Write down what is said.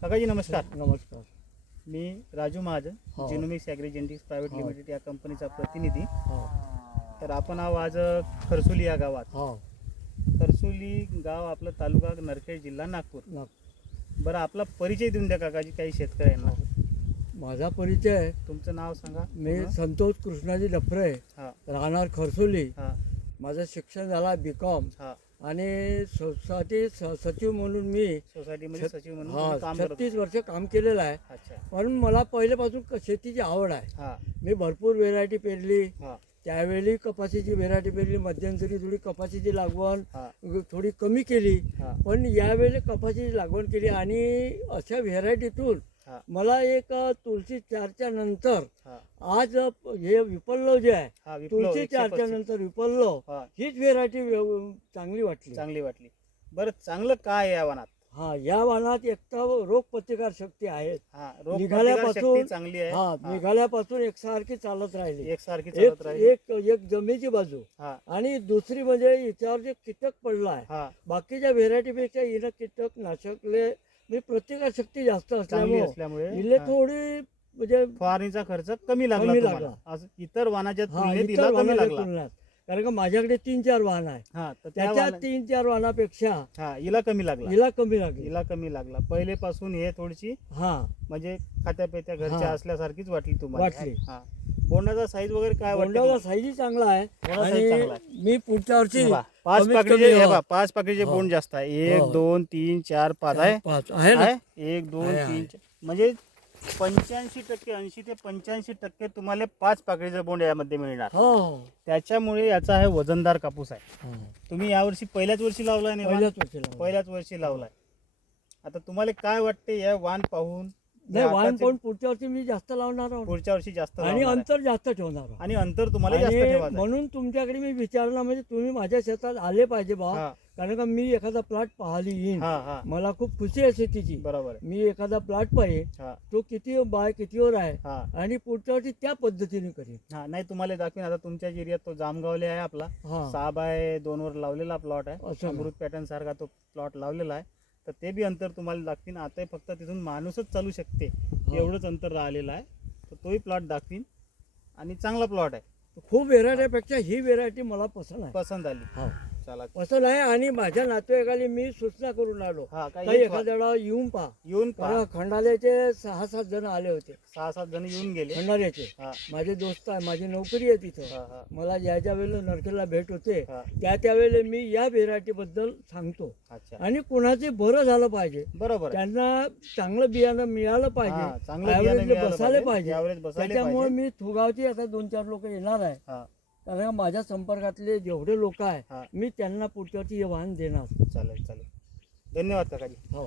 काकाजी नमस्कार. नमस्कार. मी राजू महाजन, हो. जिनोमिक्स ॲग्रीजेंटिक्स प्रायव्हेट हो. लिमिटेड या कंपनीचा प्रतिनिधी. हो तर आपण आहो आज खरसुली या गावात. हो खरसुली गाव आपलं तालुका नरखेड, जिल्हा नागपूर. बरं, आपला परिचय देऊन द्या काकाजी काही शेतकऱ्यांना. माझा परिचय, तुमचं नाव सांगा. मी संतोष कृष्णाजी डफरे, हां राहणार खरसुली. हां माझं शिक्षण झालं BCom हां. आणि सोसायटी सचिव म्हणून मी सोसायटीमध्ये सचिव म्हणून तुम्ही काम करत 36 वर्ष काम केलेलं आहे. अच्छा. पण मला पहिल्यापासून शेतीची आवड आहे. हां मी भरपूर व्हेरायटी पेरली. हां त्यावेळी कपाशीची व्हेरायटी पेरली, मध्यंतरी थोडी कपाशीची लागवड हां थोडी कमी केली. हां पण यावेळी कपाशीची लागवड केली आणि अशा व्हेरायटीतून हां मला एक तुलसी 4च्या नंतर हां आज हे विपल्लो जे आहे, हां विप्लव तुलसी 4च्या 125. नंतर विपल्लो हां हीच व्हेरायटी चांगली वाटली. चांगली वाटली. बरं, चांगलं काय आहे या वनात? हा, या वाणात एक तर रोग प्रतिकार शक्ती आहे. हां, रोग निघाल्यापासून- शक्ती चांगली आहे. हा, हां, निघाल्यापासून एकसारखी चालत राहिली. एकसारखी एक चालत राहील. एक एक जमेची बाजू हां आणि दुसरी म्हणजे याच्यावर जे कीटक पडला आहे, हां बाकीच्या व्हेरायटीपेक्षा हिनं कीटकनाशकले म्हणजे प्रतिकार शक्ती जास्त चांगली असल्यामुळे असल्यामुळे हिले हां, थोडी म्हणजे फवारणीचा खर्च कमी लागला कमी तुम्हाला. लागला. असं इतर वाहनाच्या हा, तुलनेत इतर हिला कमी वाहनाच्या लागला. तुलनेत. कारण का माझ्याकडे 3-4 वाहन आहे. हा, तर त्या त्याच्या वाहना- 3-4 वाहनापेक्षा हा, हिला कमी लागला. हिला कमी लागली. हिला कमी लागला. पहिलेपासून हे थोडीशी हा, म्हणजे खात्यापेत्या घरच्या हा. असल्यासारखीच वाटली तुम्हाला. वाटली. हा. बोंडाचा साईज वगैरे काय बोंडाचा वाटतं? साईज चांगला आहे. बोंडाचा size चांगला आणि मी पुढच्या वर्षी पाच कमीत पाकळीचे कमी, हे हो. बा, 5 पाकळीचे हो. बोंड जास्त आहे. 1 हो. 2 3 4 5 आहे. 5 आहे ना. आहे? 1 2 आहे, 3 आहे. म्हणजे 85% 80 ते 85% तुम्हाला 5 पाकळीचे बोंड यामध्ये मिळणार. हो त्याच्यामुळे याचा हे वजनदार कापूस आहे. हो. तुम्ही यावर्षी पहिल्याच वर्षी लावलाय नाही वाण? पहिल्याच वर्षी लावला. पहिल्याच वर्षी लावलाय. आता तुम्हाला काय वाटते या वाण पाहून? नाही, या वाहन आताचे- पण पुढच्या वर्षी मी जास्त लावणार आहोत पुढच्या वर्षी जास्त आणि लावणार आहे. अंतर जास्त ठेवणार आहोत. आणि अंतर तुम्हाला जास्त आणि ठेवायचं आहे. म्हणून तुमच्याकडे मी विचारलं, म्हणजे तुम्ही माझ्या शेतात आले पाहिजे बा. हा कारण का मी एखादा प्लॉट पाहायला येईन. हा हा मला खूप खुशी आहे शेतीची. बरोबर आहे. मी एखादा प्लॉट पाहिजे, हा तो किती बाय कितीवर आहे हा आणि पुढच्या वर्षी त्या पद्धतीने करेन. हा नाही, तुम्हाला दाखवीन. आता तुमच्या एरियात तो जामगावले आहे आपला. हा 6x2 वर लावलेला प्लॉट आहे. असं अमृत पॅटर्न सारखा तो प्लॉट लावलेला आहे. तर ते बी अंतर तुम्हाला दाखवीन. आता फक्त तिथून माणूसच चालू शकते एवढंच अंतर राहिलेलं आहे. तर तोही प्लॉट दाखवीन. आणि चांगला प्लॉट आहे. खूप व्हेरायटीपेक्षा ही व्हेरायटी मला पसंत आहे. पसंत आली. हो, चला. पसंत आहे. आणि माझ्या नातेवाईकाला मी सूचना करून आलो, हा काही काही एखाद्या वेळा येऊन पहा. येऊन पहा. कारण खंडाल्याचे 6-7 जण आले होते. 6-7 जण येऊन गेले. खंडाल्याचे हा माझे दोस्त आहे, माझी नोकरी आहे तिथं. हा हा मला ज्या वेळेला नरखेडला भेट होते, हा. त्यावेळेला मी या व्हेरायटी बद्दल सांगतो. अच्छा, आणि कुणाचे बरं झालं पाहिजे, बरोबर आहे. त्यांना चांगलं बियाणं मिळालं हा, पाहिजे, चांगलं बियाणं ॲव्हरेजला मिळालं बसायला पाहिजे. पाहिजे. ॲव्हरेज बसायला त्याच्यामुळे पाहिजे. मी थुगावची आता 2-4 लोक येणार आहे. हा कारण माझ्या संपर्कातले जेवढे लोक आहे, हा मी त्यांना पुढच्या वर्षी हे वाहन देणार. चालेल चालेल. धन्यवाद काकाजी. हो.